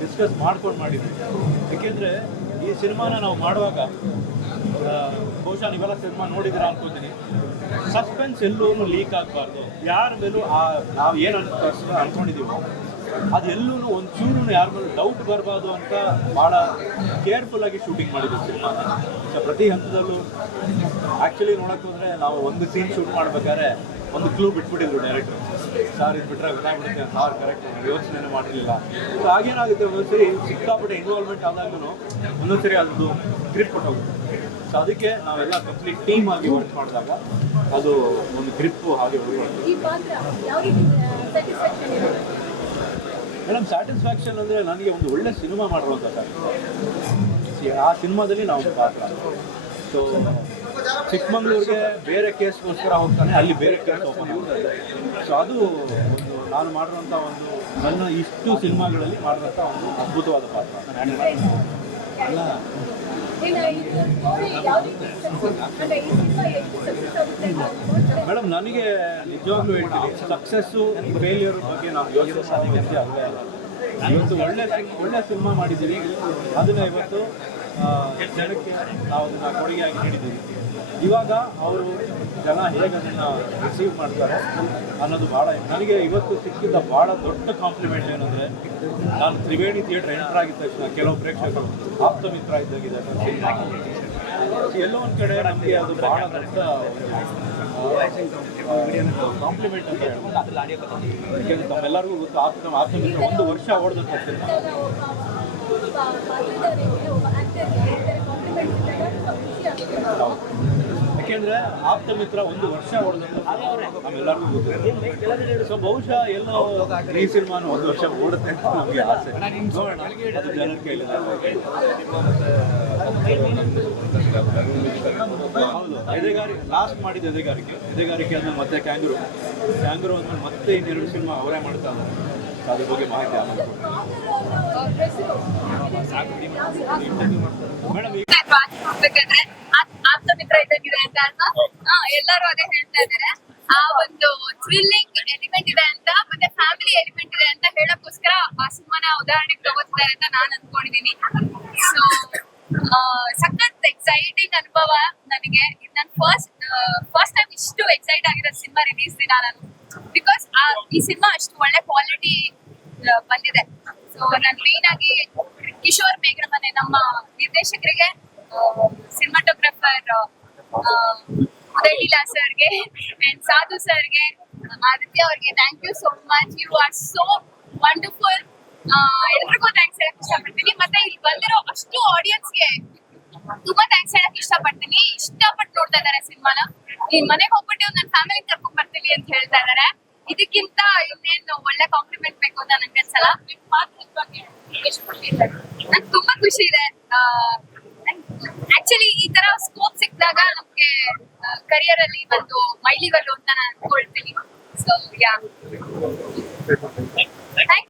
Discuss ಮಾಡ್ಕೊಂಡು ಮಾಡಿದ್ವಿ. ಯಾಕೆಂದ್ರೆ ಈ ಸಿನಿಮಾನ ನಾವು ಮಾಡುವಾಗ ಬಹುಶಃ ನೀವೆಲ್ಲ ಸಿನಿಮಾ ನೋಡಿದಿರ ಅನ್ಕೋತೀನಿ. ಸಸ್ಪೆನ್ಸ್ ಎಲ್ಲೂ ಲೀಕ್ ಆಗಬಾರ್ದು. ಯಾರ ಮೇಲೂ ಆ, ನಾವು ಏನು ಅನ್ಕೊ ಅನ್ಕೊಂಡಿದ್ದೀವೋ, ಅದು ಎಲ್ಲೂ ಒಂದು ಚೂರು ಯಾರ ಮೇಲೂ ಡೌಟ್ ಬರಬಾರ್ದು ಅಂತ ಭಾಳ ಕೇರ್ಫುಲ್ ಆಗಿ ಶೂಟಿಂಗ್ ಮಾಡಿದ್ವಿ ಸಿನಿಮಾ. ಪ್ರತಿ ಹಂತದಲ್ಲೂ ಆ್ಯಕ್ಚುಲಿ ನೋಡಕ್ ಹೋದ್ರೆ ನಾವು ಒಂದು ಸೀನ್ ಶೂಟ್ ಮಾಡ್ಬೇಕಾದ್ರೆ ಒಂದು ಕ್ಲೂ ಬಿಟ್ಬಿಟ್ಟಿದ್ರು ಡೈರೆಕ್ಟ್ರು ಸಾರ್ ಇದು ಬಿಟ್ರೆ ಗೊತ್ತಾಗ್ಬಿಡುತ್ತೆ ಸಾರ್ ಕರೆಕ್ಟ್ ಯೋಚನೆ ಮಾಡಿರಲಿಲ್ಲ ಸೊ ಆಗೇನಾಗುತ್ತೆ ಒಂದೊಂದ್ಸರಿ ಸಿಕ್ಕಾಪಟ್ಟೆ ಇನ್ವಾಲ್ವ್ಮೆಂಟ್ ಆದಾಗೂ ಒಂದೊಂದ್ಸರಿ ಅದು ಗ್ರಿಪ್ ಕೊಟ್ಟೋಗುತ್ತೆ. ಸೊ ಅದಕ್ಕೆ ನಾವೆಲ್ಲ ಕಂಪ್ಲೀಟ್ ಟೀಮ್ ಆಗಿ ವರ್ಕ್ ಮಾಡಿದಾಗ ಅದು ಒಂದು ಗ್ರಿಪ್ಪು ಹಾಗೆ ಮೇಡಮ್ ಸ್ಯಾಟಿಸ್ಫ್ಯಾಕ್ಷನ್ ಅಂದರೆ ನನಗೆ ಒಂದು ಒಳ್ಳೆ ಸಿನಿಮಾ ಮಾಡಿರುವಂಥ ಸರ್ ಆ ಸಿನಿಮಾದಲ್ಲಿ ನಾವು ಪಾತ್ರ. ಸೊ ಚಿಕ್ಕಮಂಗ್ಳೂರಿಗೆ ಬೇರೆ ಕೇಸ್ಗೋಸ್ಕರ ಹೋಗ್ತಾನೆ, ಅಲ್ಲಿ ಬೇರೆ ಕೇಸ್ ಓಪನ್ ಆಗ್ತದೆ ಸೊ ಅದು ಒಂದು ನಾನು ಮಾಡಿರುವಂಥ ಒಂದು ನನ್ನ ಇಷ್ಟು ಸಿನಿಮಾಗಳಲ್ಲಿ ಮಾಡಿದಂಥ ಒಂದು ಅದ್ಭುತವಾದ ಪಾತ್ರ. ಅಲ್ಲ. ಮೇಡಮ್, ನನಗೆ ನಿಜವಾಗ್ಲೂ ಹೇಳ್ತೀನಿ, ಸಕ್ಸಸ್ಸು ಫೇಲ್ಯೂರ್ ಬಗ್ಗೆ ನಾವು ಯೋಚನೆ ಸಾಧ್ಯತೆ ಅಲ್ಲವೇ ಅಲ್ಲ ಇವತ್ತು ಒಳ್ಳೆ ಒಳ್ಳೆ ಸಿನಿಮಾ ಮಾಡಿದ್ದೀವಿ ಅದನ್ನು ಇವತ್ತು ಜನಕ್ಕೆ ನಾವು ಅದನ್ನು ಕೊಡುಗೆಯಾಗಿ ನೀಡಿದ್ದೀವಿ ಇವಾಗ ಅವರು ಜನ ಹೇಗೆ ಅದನ್ನು ರಿಸೀವ್ ಮಾಡ್ತಾರೆ ಅನ್ನೋದು ಭಾಳ ನನಗೆ ಇವತ್ತು ಸಿಕ್ಕಿದ್ದ ಭಾಳ ದೊಡ್ಡ ಕಾಂಪ್ಲಿಮೆಂಟ್ ಏನಂದರೆ, ನಾನು ತ್ರಿವೇಣಿ ಥಿಯೇಟರ್ ಎಂಟರ್ ಆಗಿದ್ದ ತಕ್ಷಣ ಕೆಲವು ಪ್ರೇಕ್ಷಕರು ಆಪ್ತ ಮಿತ್ರ ಇದ್ದಾಗಿದ್ದಾರೆ. ಎಲ್ಲೋ ಒಂದು ಕಡೆ ನಮಗೆ ಅದು ಭಾಳ ದೊಡ್ಡ ಕಾಂಪ್ಲಿಮೆಂಟ್ ಅಂತ ಹೇಳ್ಬೋದು. ತಮ್ಮೆಲ್ಲರಿಗೂ ಗೊತ್ತು, ಆಪ್ತ ಆಪ್ತ ಮಿತ್ರ ಒಂದು ವರ್ಷ ಓಡಿದಂಥ ಸಿನಿಮಾ ಯಾಕೆಂದ್ರೆ ಆಪ್ತ ಮಿತ್ರ ಒಂದು ವರ್ಷ ಓಡಿದ್ರು ನಮ್ಮೆಲ್ಲರಿಗೂ ಸೊ ಬಹುಶಃ ಎಲ್ಲೋ ಈ ಸಿನಿಮಾನು ಒಂದು ವರ್ಷ ಓಡುತ್ತೆ ಅಂತ ನಮಗೆ ಆಸೆ. ನೋಡೋಣ ಅದು ಜನರ ಕೈಲಿ ಹೌದು. ಎದೆಗಾರಿಕೆ ಲಾಸ್ಟ್ ಮಾಡಿದ ಎದೆಗಾರಿಕೆ. ಎದೆಗಾರಿಕೆ ಅಂದ್ರೆ ಮತ್ತೆ ಕ್ಯಾಂಗ್ರು. ಕ್ಯಾಂಗ್ರು ಅಂದ್ರೆ ಮತ್ತೆ ಇನ್ನೆರಡು ಸಿನಿಮಾ ಅವರೇ ಮಾಡ್ತಾ ಇದ್ದಾರೆ. ಅದ್ರ ಬಗ್ಗೆ ಮಾಹಿತಿ ಆಮೇಲೆ ಮೇಡಮ್ ಈಗ ಹೋಗ್ಬೇಕಂದ್ರೆ ಆಪ್ತ ಮಿತ್ರ ಇದ್ದಂಗಿದೆ ಅಂತ ಎಲ್ಲರೂ ಅದೇ ಹೇಳ್ತಾ ಇದ್ದಾರೆ ಆ ಒಂದು ಥ್ರಿಲ್ಲಿಂಗ್ ಎಲಿಮೆಂಟ್ ಇದೆ ಅಂತ ಮತ್ತೆ ಫ್ಯಾಮಿಲಿ ಎಲಿಮೆಂಟ್ ಇದೆ ಅಂತ ಹೇಳಕ್ಕೋಸ್ಕರ ಆ ಸಿನಿಮಾನ ಉದಾಹರಣೆಗೆ ತಗೋತಿದ್ದಾರೆ ಅಂತ ನಾನು ಅನ್ಕೊಂಡಿದೀನಿ. ಸೊ ಸಖತ್ ಎಕ್ಸೈಟಿಂಗ್ ಅನುಭವ ನನಗೆ. ನನ್ನ ಫಸ್ಟ್ ಫಸ್ಟ್ ಟೈಮ್ ಇಷ್ಟು ಎಕ್ಸೈಟ್ ಆಗಿರೋ ಸಿನಿಮಾ ರಿಲೀಸ್ ದಿನ ನಾನು. ಬಿಕಾಸ್ ಈ ಸಿನಿಮಾ ಅಷ್ಟು ಒಳ್ಳೆ ಕ್ವಾಲಿಟಿ ಬಂದಿದೆ. ಸೊ ನಾನು ಮೇನ್ ಆಗಿ ಕಿಶೋರ್ ಮೇಘ್ರಮನೆ ನಮ್ಮ ನಿರ್ದೇಶಕರಿಗೆ ಸಿನಿಮಾಟೋಗ್ರಫರ್ ಉದಯಲೀಲಾ ಸರ್ಗೆ ಅಂಡ್ ಸಾಧು ಸರ್ಗೆ ಆದಿತ್ಯ ಅವ್ರಿಗೆ thank you so much you are so wonderful ಎಲ್ರಿಗೂ ಥ್ಯಾಂಕ್ಸ್ ಹೇಳಕ್ ಇಷ್ಟಪಡ್ತೀನಿ. ಮತ್ತೆ ಇಲ್ಲಿ ಬಂದಿರೋ ಅಷ್ಟು ಆಡಿಯನ್ಸ್ಗೆ ತುಂಬಾ ಥ್ಯಾಂಕ್ಸ್ ಹೇಳಕ್ ಇಷ್ಟಪಡ್ತೀನಿ. ಇಷ್ಟಪಟ್ಟು ನೋಡ್ತಾ ಇದಾರೆ ಸಿನಿಮಾನ. ನೀನ್ ಮನೆಗೆ ಹೋಗ್ಬಿಟ್ಟು ನನ್ನ ಫ್ಯಾಮಿಲಿ ಕರ್ಕೊಂಡ್ ಬರ್ತೀವಿ ಅಂತ ಹೇಳ್ತಾ ಇದಾರೆ ಇದಕ್ಕಿಂತ ಇನ್ನೇನು ಒಳ್ಳೆ ಕಾಂಪ್ಲಿಮೆಂಟ್ ಬೇಕು ಅಂತ ನನ್ಗೆ ಅನ್ಸಲ್ಲ. ನಿಮ್ ಪಾತ್ರದ ಬಗ್ಗೆ ಎಷ್ಟು ಖುಷಿ ಇದೆ ನಂಗೆ ತುಂಬಾ ಖುಷಿ ಇದೆ. ಆಕ್ಚುಲಿ ಈ ತರ ಸ್ಕೋಪ್ ಸಿಕ್ಕಿದಾಗ ನಮ್ಗೆ ಕರಿಯರ್ ಅಲ್ಲಿ ಒಂದು ಮೈಲಿಗಲ್ಲು ಅಂತ ನಾನು ಅನ್ಕೊಳ್ತೀನಿ. So yeah